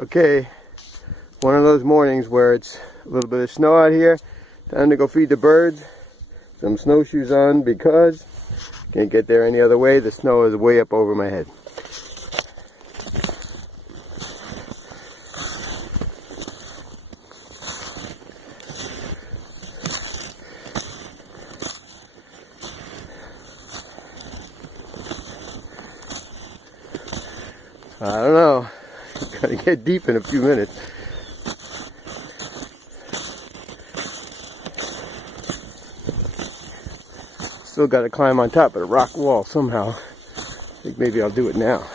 Okay, one of those mornings where it's a little bit of snow out here. Time to go feed the birds. Some snowshoes on because can't get there any other way. The snow is way up over my head. I don't know. Gotta get deep in a few minutes. Still gotta climb on top of the rock wall somehow. I think maybe I'll do it now.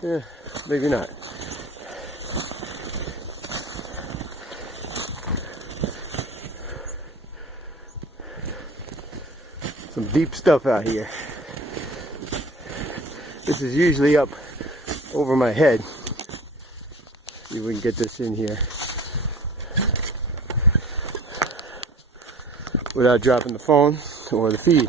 Yeah, maybe not. Some deep stuff out here. This is usually up over my head. See if we can get this in here without dropping the phone or the feed.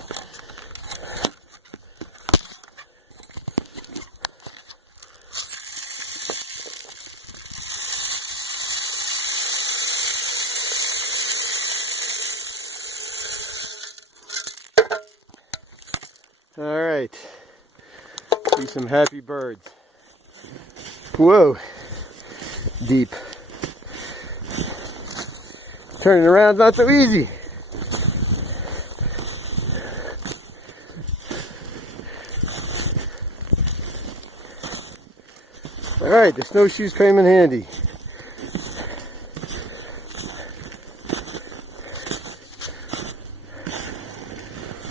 All right, see some happy birds. Whoa, deep. Turning around is not so easy. All right, the snowshoes came in handy.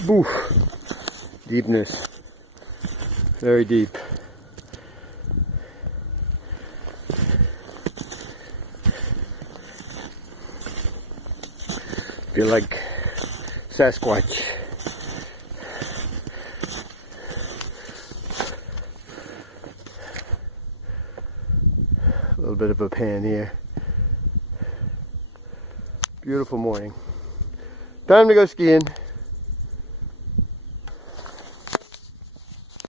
Boo. Deepness. Very deep. Feel like Sasquatch. A little bit of a pan here. Beautiful morning. Time to go skiing.